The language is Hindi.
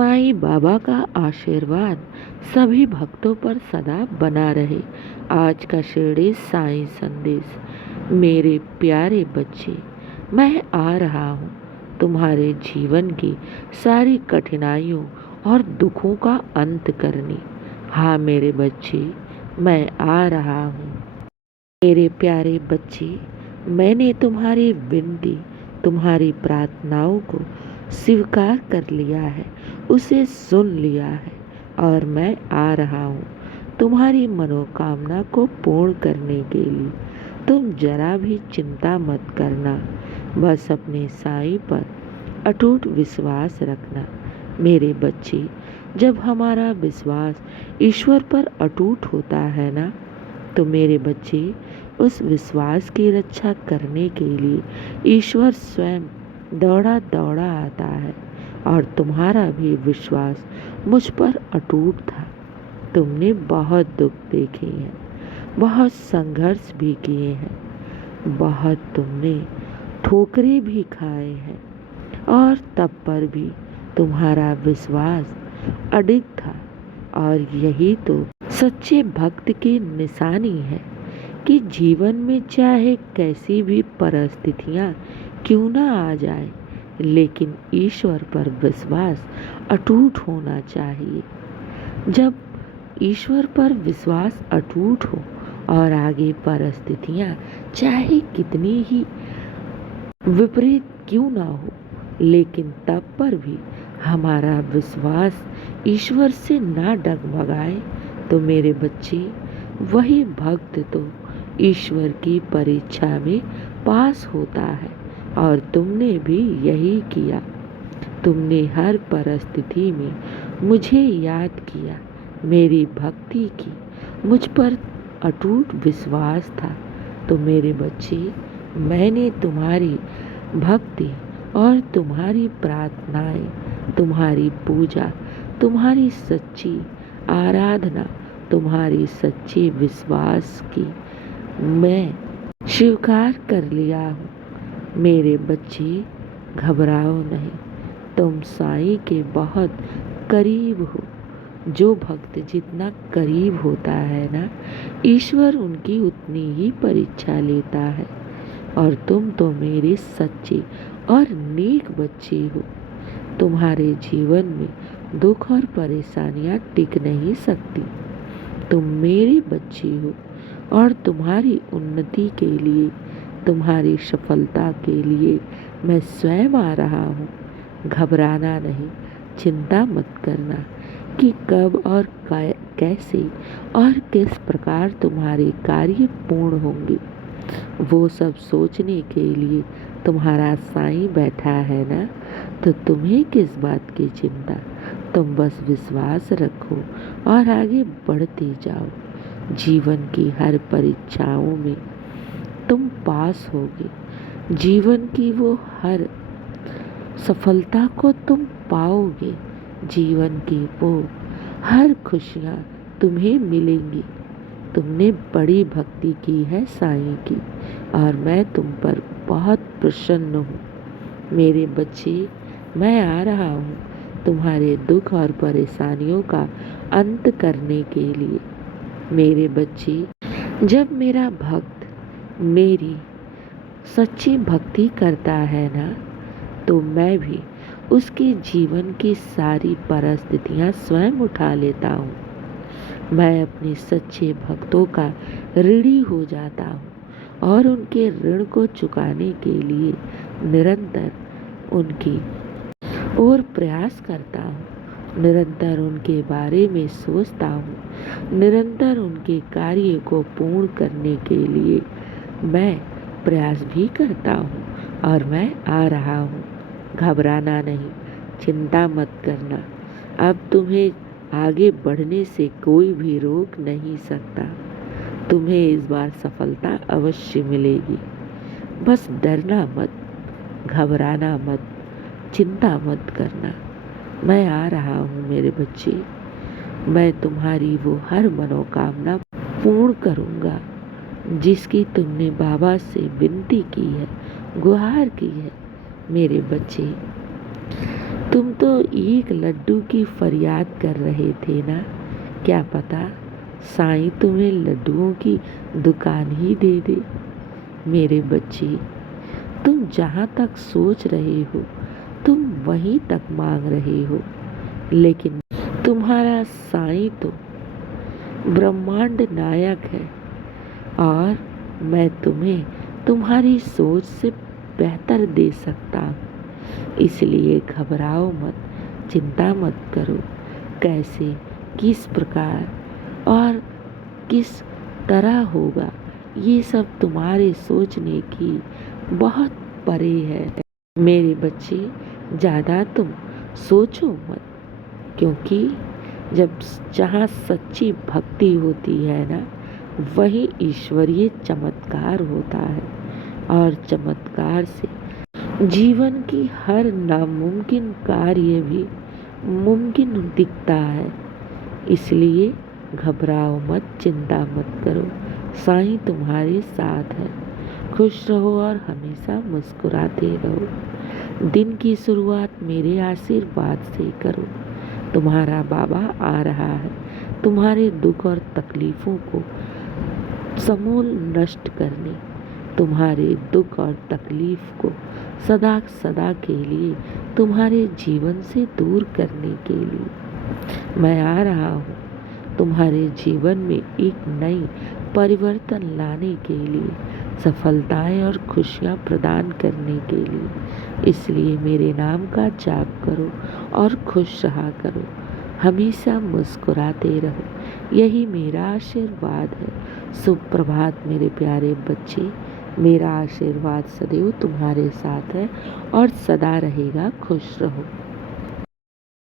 साईं बाबा का आशीर्वाद सभी भक्तों पर सदा बना रहे। आज का शिरडी साईं संदेश। मेरे प्यारे बच्चे, मैं आ रहा हूँ तुम्हारे जीवन की सारी कठिनाइयों और दुखों का अंत करने। हाँ मेरे बच्चे, मैं आ रहा हूँ। मेरे प्यारे बच्चे, मैंने तुम्हारी विनती, तुम्हारी प्रार्थनाओं को स्वीकार कर लिया है, उसे सुन लिया है और मैं आ रहा हूँ तुम्हारी मनोकामना को पूर्ण करने के लिए। तुम जरा भी चिंता मत करना, बस अपने साईं पर अटूट विश्वास रखना। मेरे बच्चे, जब हमारा विश्वास ईश्वर पर अटूट होता है ना, तो मेरे बच्चे उस विश्वास की रक्षा करने के लिए ईश्वर स्वयं दौड़ा दौड़ा आता है। और तुम्हारा भी विश्वास मुझ पर अटूट था। तुमने बहुत दुख देखे हैं, बहुत संघर्ष भी किए हैं, बहुत तुमने ठोकरें भी खाए हैं, और तब पर भी तुम्हारा विश्वास अडिग था। और यही तो सच्चे भक्त की निशानी है कि जीवन में चाहे कैसी भी परिस्थितियां क्यों ना आ जाए, लेकिन ईश्वर पर विश्वास अटूट होना चाहिए। जब ईश्वर पर विश्वास अटूट हो और आगे परिस्थितियां चाहे कितनी ही विपरीत क्यों ना हो, लेकिन तब पर भी हमारा विश्वास ईश्वर से ना डगमगाए, तो मेरे बच्चे वही भक्त तो ईश्वर की परीक्षा में पास होता है। और तुमने भी यही किया। तुमने हर परिस्थिति में मुझे याद किया, मेरी भक्ति की, मुझ पर अटूट विश्वास था। तो मेरे बच्चे, मैंने तुम्हारी भक्ति और तुम्हारी प्रार्थनाएं, तुम्हारी पूजा, तुम्हारी सच्ची आराधना, तुम्हारी सच्चे विश्वास की मैं स्वीकार कर लिया हूँ। मेरे बच्चे, घबराओ नहीं, तुम साईं के बहुत करीब हो। जो भक्त जितना करीब होता है ना, ईश्वर उनकी उतनी ही परीक्षा लेता है। और तुम तो मेरे सच्चे और नेक बच्चे हो। तुम्हारे जीवन में दुख और परेशानियां टिक नहीं सकती। तुम मेरे बच्चे हो और तुम्हारी उन्नति के लिए, तुम्हारी सफलता के लिए मैं स्वयं आ रहा हूँ। घबराना नहीं, चिंता मत करना कि कब और कैसे और किस प्रकार तुम्हारे कार्य पूर्ण होंगे। वो सब सोचने के लिए तुम्हारा साईं बैठा है ना, तो तुम्हें किस बात की चिंता। तुम बस विश्वास रखो और आगे बढ़ते जाओ। जीवन की हर परीक्षाओं में तुम पास होगे। जीवन की वो हर सफलता को तुम पाओगे। जीवन की वो हर खुशियाँ तुम्हें मिलेंगी। तुमने बड़ी भक्ति की है साईं की, और मैं तुम पर बहुत प्रसन्न हूँ। मेरे बच्चे, मैं आ रहा हूँ तुम्हारे दुख और परेशानियों का अंत करने के लिए। मेरे बच्चे, जब मेरा भक्त मेरी सच्ची भक्ति करता है ना, तो मैं भी उसके जीवन की सारी परिस्थितियाँ स्वयं उठा लेता हूँ। मैं अपने सच्चे भक्तों का ऋणी हो जाता हूँ और उनके ऋण को चुकाने के लिए निरंतर उनकी ओर प्रयास करता हूँ। निरंतर उनके बारे में सोचता हूँ। निरंतर उनके कार्य को पूर्ण करने के लिए मैं प्रयास भी करता हूँ। और मैं आ रहा हूँ। घबराना नहीं, चिंता मत करना। अब तुम्हें आगे बढ़ने से कोई भी रोक नहीं सकता। तुम्हें इस बार सफलता अवश्य मिलेगी। बस डरना मत, घबराना मत, चिंता मत करना। मैं आ रहा हूँ मेरे बच्चे। मैं तुम्हारी वो हर मनोकामना पूर्ण करूँगा जिसकी तुमने बाबा से विनती की है, गुहार की है। मेरे बच्चे, तुम तो एक लड्डू की फरियाद कर रहे थे ना, क्या पता साईं तुम्हें लड्डुओं की दुकान ही दे दे। मेरे बच्चे, तुम जहाँ तक सोच रहे हो तुम वहीं तक मांग रहे हो, लेकिन तुम्हारा साईं तो ब्रह्मांड नायक है और मैं तुम्हें तुम्हारी सोच से बेहतर दे सकता हूँ। इसलिए घबराओ मत, चिंता मत करो। कैसे, किस प्रकार और किस तरह होगा, ये सब तुम्हारे सोचने की बहुत परे है। मेरे बच्चे, ज़्यादा तुम सोचो मत, क्योंकि जहाँ सच्ची भक्ति होती है ना, वही ईश्वरीय चमत्कार होता है और चमत्कार से जीवन की हर नामुमकिन कार्य भी मुमकिन दिखता है। इसलिए घबराओ मत, चिंता मत करो, साईं तुम्हारे साथ है। खुश रहो और हमेशा मुस्कुराते रहो। दिन की शुरुआत मेरे आशीर्वाद से करो। तुम्हारा बाबा आ रहा है तुम्हारे दुख और तकलीफ़ों को समूल नष्ट करने, तुम्हारे दुख और तकलीफ़ को सदा सदा के लिए तुम्हारे जीवन से दूर करने के लिए मैं आ रहा हूँ। तुम्हारे जीवन में एक नई परिवर्तन लाने के लिए, सफलताएं और खुशियाँ प्रदान करने के लिए। इसलिए मेरे नाम का जाप करो और खुश रहा करो, हमेशा मुस्कुराते रहो। यही मेरा आशीर्वाद है। शुभ प्रभात मेरे प्यारे बच्चे। मेरा आशीर्वाद सदैव तुम्हारे साथ है और सदा रहेगा। खुश रहो।